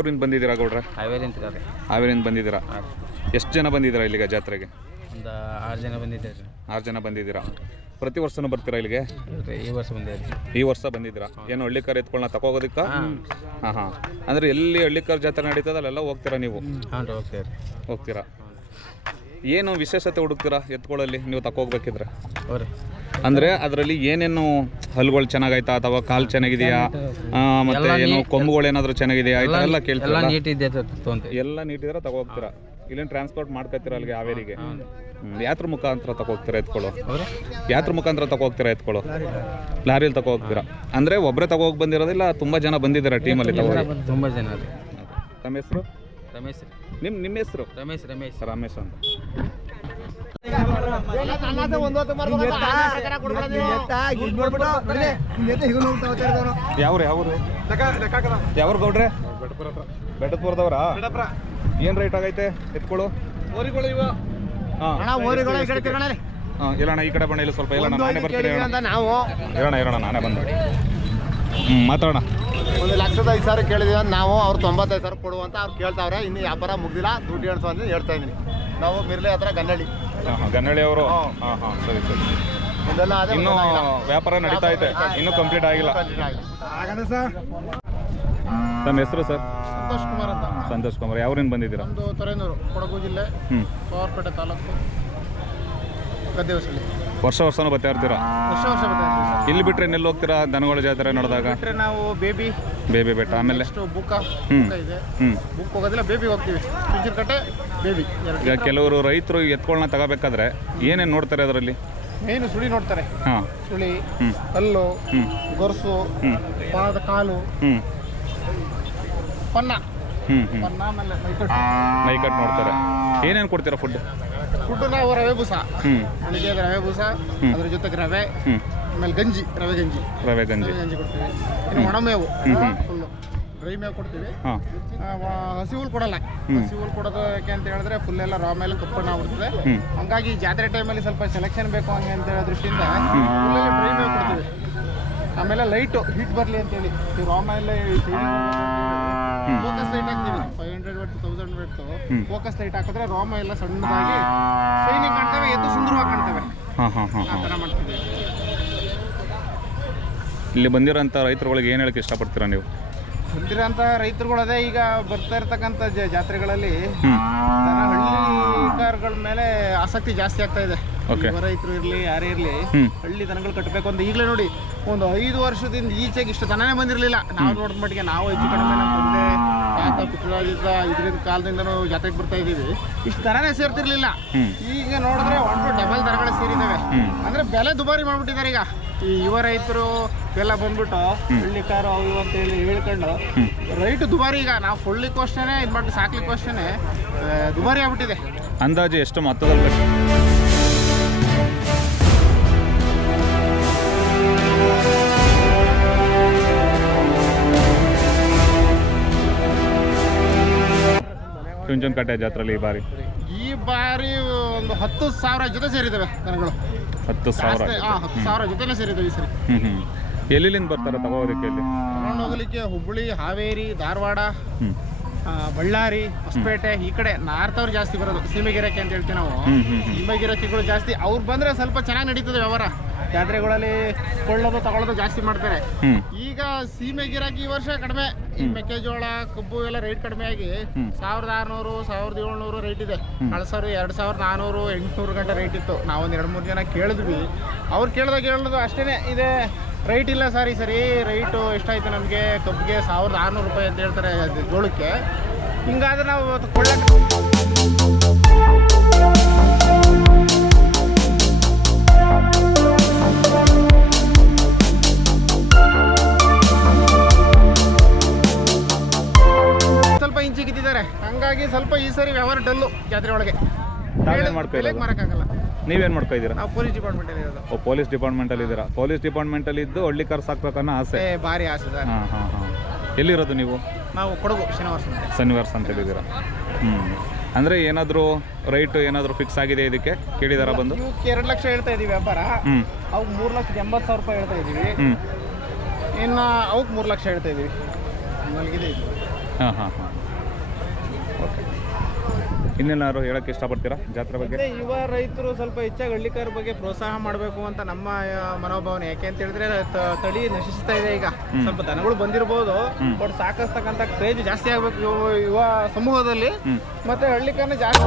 ಯಾವ್ರಿಂದ ಬಂದಿದ್ದೀರಾ ಗೌಡ್ರೆ? ಹಾವೇರಿಯಿಂದ ಬಂದಿದ್ದೀರಾ? ಎಷ್ಟು ಜನ ಬಂದಿದ್ದೀರಾ ಇಲ್ಲಿಗೆ ಜಾತ್ರೆಗೆ? ಒಂದು 6 ಜನ ಬಂದಿದ್ದಾರೆ. 6 ಜನ ಬಂದಿದ್ದೀರಾ? ಪ್ರತಿ ವರ್ಷನೂ ಬರ್ತೀರಾ ಇಲ್ಲಿಗೆ? ಈ ವರ್ಷ ಬಂದಿದ್ದೀರಿ. ಈ ವರ್ಷ ಬಂದಿದ್ದೀರಾ? ಏನು ಹಳ್ಳಿಕಾರ್ ಎತ್ಕೊಳ್ಳ ತಗೋಗೋದಕ್ಕೆ? ಹಾಂ. ಅಂದರೆ ಎಲ್ಲಿ ಹಳ್ಳಿಕಾರ್ ಜಾತ್ರೆ ನಡೀತದೆ ಅಲ್ಲೆಲ್ಲ ಹೋಗ್ತೀರಾ ನೀವು? ಹೋಗ್ತೀರಾ. ಏನು ವಿಶೇಷತೆ ಹುಡುಕ್ತೀರಾ ಎತ್ಕೊಳ್ಳಲ್ಲಿ ನೀವು ತಗೋಗ್ಬೇಕಿದ್ರೆ? ಅಂದರೆ ಅದರಲ್ಲಿ ಏನೇನು ಹಲ್ಲುಗಳು ಚೆನ್ನಾಗೈತಾ ಅಥವಾ ಕಾಲು ಚೆನ್ನಾಗಿದೆಯಾ ಮತ್ತೆ ಏನು ಕೊಂಬುಗಳು ಏನಾದರೂ ಚೆನ್ನಾಗಿದೆಯಾ ಈ ಥರ ಎಲ್ಲ ಕೇಳ್ತೀರಾ? ಎಲ್ಲ ನೀಟಿದ್ರೆ ತಗೋಗ್ತೀರಾ? ಇಲ್ಲೇನು ಟ್ರಾನ್ಸ್ಪೋರ್ಟ್ ಮಾಡ್ಕೊತೀರಾ ಅಲ್ಲಿಗೆ ಹಾವೇರಿಗೆ? ಯಾತ್ರ ಮುಖಾಂತರ ತಗೋಗ್ತೀರಾ ಎತ್ಕೊಳ್ಳೋ? ಯಾತ್ರ ಮುಖಾಂತರ ತಗೋಗ್ತೀರಾ ಎತ್ಕೊಳ್ಳೋ? ಲಾರಿಯಲ್ಲಿ ತಗೋಗ್ತೀರಾ? ಅಂದರೆ ಒಬ್ಬರೇ ತಗೋಗಿ ಬಂದಿರೋದಿಲ್ಲ, ತುಂಬ ಜನ ಬಂದಿದ್ದೀರಾ ಟೀಮಲ್ಲಿ ತಗೋಗಿ? ತುಂಬ ಜನ. ತಮ್ಮ ಹೆಸರು? ರಮೇಶ್. ನಿಮ್ಮ ಹೆಸರು? ರಮೇಶ್ ಅಂತ. ಯಾವ್ರು ಗೌಡ್ರೆ? ಬೆಟ್ಟದಪುರದವರಾ? ಏನು ರೇಟ್ ಆಗೈತೆ ಎತ್ಕೊಳ್ಳು? ಇಲ್ಲಣ್ಣ ಈ ಕಡೆ ಬಣ್ಣ ಇಲ್ಲ ಸ್ವಲ್ಪ. ಇಲ್ಲ ನಾನೇ ಬರ್ತೀನಿ. ಇರೋಣ ನಾನೇ ಬಂದು ಮಾತಾಡೋಣ. 1,05,000 ಕೇಳಿದೀವಿ ನಾವು. ಅವ್ರು 95,000 ಕೊಡುವಂತ ಅವ್ರು ಕೇಳ್ತಾವ್ರೆ. ಇನ್ನು ವ್ಯಾಪಾರ ಮುಗ್ದಿಲ್ಲ, ದುಡ್ಡು ಎಣಿಸು ಅಂತ ಹೇಳ್ತಾ ಇದ್ದೀನಿ. ನಾವು ಮಿರ್ಲೆ ಹತ್ರ ಗನ್ನಳ್ಳಿ. ಗನ್ನಳ್ಳಿ ಅವರು? ಸರಿ. ಇನ್ನೂ ವ್ಯಾಪಾರ ನಡೀತಾ ಐತೆ, ಇನ್ನೂ ಕಂಪ್ಲೀಟ್ ಆಗಿಲ್ಲ. ನಮ್ಮ ಹೆಸರು ಸರ್? ಸಂತೋಷ್ ಕುಮಾರ್ ಅಂತ. ಸಂತೋಷ್ ಕುಮಾರ್. ಯಾವ್ರಿಂದ ಬಂದಿದ್ದೀರಾ? ಒಂದು ತೊರೆನೂರು, ಕೊಡಗು ಜಿಲ್ಲೆ, ಸೋಮವಾರಪೇಟೆ ತಾಲೂಕು, ಗದ್ದೆವಸಳ್ಳಿ. ವರ್ಷನೂ ಬರ್ತಾ ಇರ್ತೀರಾ? ವರ್ಷ ಬರ್ತಾ ಇರ್ತೀವಿ. ಇಲ್ಲಿ ಬಿಟ್ರೆ ಇನ್ನೆಲ್ಲಿ ಹೋಗ್ತೀರಾ ದನಗಳ ಜಾತ್ರೆ ನಡೆದಾಗ? ನಾವು ಬೇಬಿ ಬೆಟ್ಟ, ಆಮೇಲೆ ಬುಕ್ಕ ಇದೆ. ಬುಕ್ ಹೋಗೋದಿಲ್ಲ, ಬೇಬಿ ಹೋಗ್ತೀವಿ. ಕಟ್ಟೆ ಬೇಬಿ. ಈಗ ಕೆಲವರು ರೈತರು ಎತ್ಕೊಳ್ಳೋಣ ತಗೋಬೇಕಾದ್ರೆ ಏನೇನು ನೋಡ್ತಾರೆ ಅದರಲ್ಲಿ? ಮೇನು ಸುಳಿ ನೋಡ್ತಾರೆ. ಸುಳಿ, ಕಲ್ಲು, ಗೊರಸು, ಪಾದ ಕಾಲು, ಪನ್ನ, ಆಮೇಲೆ ಮೈಕಟ್ ನೋಡ್ತಾರೆ. ಏನೇನು ಕೊಡ್ತೀರಾ ಫುಡ್? ನಾವು ರವೆ ಬೂಸ, ಬೆಳಿಗ್ಗೆ ರವೆ ಬೂಸ, ಅದ್ರ ಜೊತೆಗೆ ರವೆ, ಆಮೇಲೆ ಗಂಜಿ, ರವೆ ಗಂಜಿ ಕೊಡ್ತೀವಿ. ಇನ್ನು ಒಣಮೇವು ಫುಲ್ಲು ಡ್ರೈ ಮೇವು ಕೊಡ್ತೀವಿ. ಹಸಿ ಹುಲ್ ಕೊಡಲ್ಲ. ಹಸಿ ಹುಲ್ ಕೊಡೋದು ಯಾಕೆ ಅಂತ ಹೇಳಿದ್ರೆ ಫುಲ್ ಎಲ್ಲ ರಾ ಮೇಲೆ ಕಪ್ಪಣ್ಣ ಆಗ್ಬಿಡ್ತದೆ. ಹಂಗಾಗಿ ಜಾತ್ರೆ ಟೈಮಲ್ಲಿ ಸ್ವಲ್ಪ ಸೆಲೆಕ್ಷನ್ ಬೇಕು ಹಂಗೆ ಅಂತ ಹೇಳೋ ದೃಷ್ಟಿಯಿಂದ ಫುಲ್ಲೆಲ್ಲ ಡ್ರೈ ಮೇವು ಕೊಡ್ತೀವಿ. ಆಮೇಲೆ ಲೈಟು ಹೀಟ್ ಬರಲಿ ಅಂತೇಳಿ ಈ ರಾ ಮೇಲೆ ಫೋಕಸ್ ಲೈಟ್ ಹಾಕ್ತೀವಿ. 500 ವಾಟ್ 1000 ವಾಟ್ ಫೋಕಸ್ ಲೈಟ್ ಹಾಕಿದ್ರೆ ರೋಮ ಎಲ್ಲ ಸಣ್ಣದಾಗಿ ಶೈನಿಂಗ್ ಕಾಣ್ತವೆ, ಎದ್ದು ಸುಂದರವಾಗಿ ಕಾಣ್ತವೆ. ಆ ಥರ ಮಾಡ್ತೀವಿ. ಇಲ್ಲಿ ಬಂದಿರೋಂಥ ರೈತರುಗಳಿಗೆ ಏನು ಹೇಳಕ್ಕೆ ಇಷ್ಟಪಡ್ತೀರಾ ನೀವು? ಬಂದಿರೋಂಥ ರೈತರುಗಳದೇ ಈಗ ಬರ್ತಾ ಇರ್ತಕ್ಕಂಥ ಜಾತ್ರೆಗಳಲ್ಲಿ ಹಳ್ಳಿಕಾರಗಳ ಮೇಲೆ ಆಸಕ್ತಿ ಜಾಸ್ತಿ ಆಗ್ತಾ ಇದೆ. ರೈತರು ಇರಲಿ ಯಾರೇ ಇರಲಿ, ಹಳ್ಳಿ ದನಗಳು ಕಟ್ಟಬೇಕು ಅಂತ ಈಗಲೇ ನೋಡಿ ಒಂದು 5 ವರ್ಷದಿಂದ ಈಚೆಗೆ ಇಷ್ಟು ದನನೇ ಬಂದಿರಲಿಲ್ಲ. ನಾವು ನೋಡಿದ ಮಟ್ಟಿಗೆ ನಾವು ಹೆಚ್ಚು ಕಡಿಮೆ ನಮ್ಮ ತಂದೆ ತಾತ ಪಿತೃದಿಂದ ಇದರಿಂದ ಕಾಲದಿಂದನೂ ಜಾತ್ರೆಗೆ ಬರ್ತಾ ಇದ್ದೀವಿ. ಇಷ್ಟು ದನನೇ ಸೇರ್ತಿರ್ಲಿಲ್ಲ. ಈಗ ನೋಡಿದ್ರೆ 1 to 2 ದನಗಳು ಸೇರಿದ್ದಾವೆ. ಅಂದರೆ ಬೆಲೆ ದುಬಾರಿ ಮಾಡಿಬಿಟ್ಟಿದ್ದಾರೆ ಈಗ ಈ ಯುವ ರೈತರು ಎಲ್ಲ ಬಂದ್ಬಿಟ್ಟು ಹಳ್ಳಿಕಾರು ಅವು ಅಂತ ಹೇಳಿ ಹೇಳ್ಕೊಂಡು ರೈಟ್ ದುಬಾರಿ. ಈಗ ನಾವು ಕೊಳ್ಳಿಕ್ಕೋಷ್ಟೇ ಇದು ಮಾಡಿ ಸಾಕ್ಲಿಕ್ಕೋಷ್ಟೇ ದುಬಾರಿ ಆಗ್ಬಿಟ್ಟಿದೆ. ಅಂದಾಜು ಎಷ್ಟು ಮೊತ್ತದಲ್ಲಿ? ಚುಂಚನಕಟ್ಟೆ ಜಾತ್ರೆಯಲ್ಲಿ ಈ ಬಾರಿ ಒಂದು 10,000 ಜೊತೆ ಸೇರಿದ್ದಾವೆ ದನಗಳು. 10,000? 10,000 ಜೊತೆನೇ ಸೇರಿದ್ದಾವೆ ಈ ಸರಿ. ಎಲ್ಲಿಂದ ಬರ್ತಾರೆ ತಗೋದಕ್ಕೆ? ಇಲ್ಲಿ ತಗೊಂಡು ಹೋಗ್ಲಿಕ್ಕೆ ಹುಬ್ಬಳ್ಳಿ, ಹಾವೇರಿ, ಧಾರವಾಡ, ಬಳ್ಳಾರಿ, ಹೊಸಪೇಟೆ ಈ ಕಡೆ ನಾರ್ತವ್ರು ಜಾಸ್ತಿ ಬರೋದು. ಸೀಮೆಗಿರಕ್ಕೆ ಅಂತ ಹೇಳ್ತೀವಿ ನಾವು. ಸೀಮೆಗಿರಕ್ಕಿಗಳು ಜಾಸ್ತಿ. ಅವ್ರು ಬಂದರೆ ಸ್ವಲ್ಪ ಚೆನ್ನಾಗಿ ನಡೀತದೆ ವ್ಯವಹಾರ. ಜಾತ್ರೆಗಳಲ್ಲಿ ಕೊಳ್ಳೋದು ತಗೊಳ್ಳೋದು ಜಾಸ್ತಿ ಮಾಡ್ತಾರೆ. ಈಗ ಸೀಮೆಗಿರಾಕಿ ಈ ವರ್ಷ ಕಡಿಮೆ. ಈ ಮೆಕ್ಕೆಜೋಳ, ಕಬ್ಬು ಎಲ್ಲ ರೇಟ್ ಕಡಿಮೆ ಆಗಿ 1,600, 1,700 ರೇಟ್ ಇದೆ. ಕಳ್ಸೋರು 2,400, 800 ಗಂಟೆ ರೇಟ್ ಇತ್ತು. ನಾವೊಂದು 2-3 ಜನ ಕೇಳಿದ್ವಿ. ಅವ್ರು ಕೇಳಿದಾಗ ಹೇಳೋದು ಅಷ್ಟೇ ಇದೆ, ರೈಟ್ ಇಲ್ಲ ಸರ್ ಈ ಸರಿ. ರೈಟು ಎಷ್ಟಾಯ್ತು ನಮಗೆ ಕಬ್ಬಿಗೆ 1,600 ರೂಪಾಯಿ ಅಂತ ಹೇಳ್ತಾರೆ ಜೋಳಕ್ಕೆ. ಹಿಂಗಾದ್ರೆ ನಾವು ಕೊಳ್ಳಕ್ಕೆ ಸ್ವಲ್ಪ ಇಂಚಿಗಿದ್ದಾರೆ. ಹಂಗಾಗಿ ಸ್ವಲ್ಪ ಈ ಸರಿ ವ್ಯವಹಾರ ಡಲ್ಲು ಜಾತ್ರೆ ಒಳಗೆ. ಮಾರಕ್ಕಾಗಲ್ಲ. ನೀವೇನು ಮಾಡ್ತಾ ಇದ್ದೀರಾ? ನಾವು ಪೊಲೀಸ್ ಡಿಪಾರ್ಟ್ಮೆಂಟಲ್ಲಿ ಇರೋದು. ಪೊಲೀಸ್ ಡಿಪಾರ್ಟ್ಮೆಂಟಲ್ಲಿ ಇದ್ದೀರಾ? ಪೊಲೀಸ್ ಡಿಪಾರ್ಟ್ಮೆಂಟಲ್ಲಿ ಇದ್ದು ಹಳ್ಳಿ ಕಾರ್ ಸಾಕ್ಬೇಕನ್ನೋ ಆಸೆ? ಭಾರಿ ಆಸೆ ಸರ್. ಎಲ್ಲಿರೋದು ನೀವು? ನಾವು ಕೊಡಗು ಶನಿವಾರ ಸಂತೆಲಿದ್ದೀರಾ? ಅಂದರೆ ಏನಾದರೂ ರೈಟ್ ಏನಾದರೂ ಫಿಕ್ಸ್ ಆಗಿದೆ ಇದಕ್ಕೆ? ಕೇಳಿದಾರ ಬಂದು? 2 ಲಕ್ಷ ಹೇಳ್ತಾ ಇದ್ದೀವಿ ವ್ಯಾಪಾರ. ಅವ್ಕೆ 3,80,000 ರೂಪಾಯಿ ಹೇಳ್ತಾ ಇದ್ದೀವಿ. ಇನ್ನು ಅವಕ್ಕೆ 3 ಲಕ್ಷ ಹೇಳ್ತಾ ಇದ್ದೀವಿ. ಮಲಗಿದೆ ಇದು ಹಾಂ ಹಾಂ ಹಾಂ ಓಕೆ. ಇನ್ನೇನಾದ್ರು ಹೇಳೋಕ್ಕೆ ಇಷ್ಟಪಡ್ತೀರಾ ಜಾತ್ರೆ ಬಗ್ಗೆ? ಮತ್ತೆ ಯುವ ರೈತರು ಸ್ವಲ್ಪ ಹೆಚ್ಚಾಗಿ ಹಳ್ಳಿಕಾರ ಬಗ್ಗೆ ಪ್ರೋತ್ಸಾಹ ಮಾಡಬೇಕು ಅಂತ ನಮ್ಮ ಮನೋಭಾವನೆ. ಯಾಕೆ ಅಂತ ಹೇಳಿದ್ರೆ ತಳಿ ನಶಿಸ್ತಾ ಇದೆ ಈಗ. ಸ್ವಲ್ಪ ದನಗಳು ಬಂದಿರಬಹುದು, ಬಟ್ ಸಾಕಿಸ್ತಕ್ಕಂಥ ಕ್ರೇಜ್ ಜಾಸ್ತಿ ಆಗ್ಬೇಕು ಯುವ ಸಮೂಹದಲ್ಲಿ. ಮತ್ತೆ ಹಳ್ಳಿಕಾರನೇ ಜಾಸ್ತಿ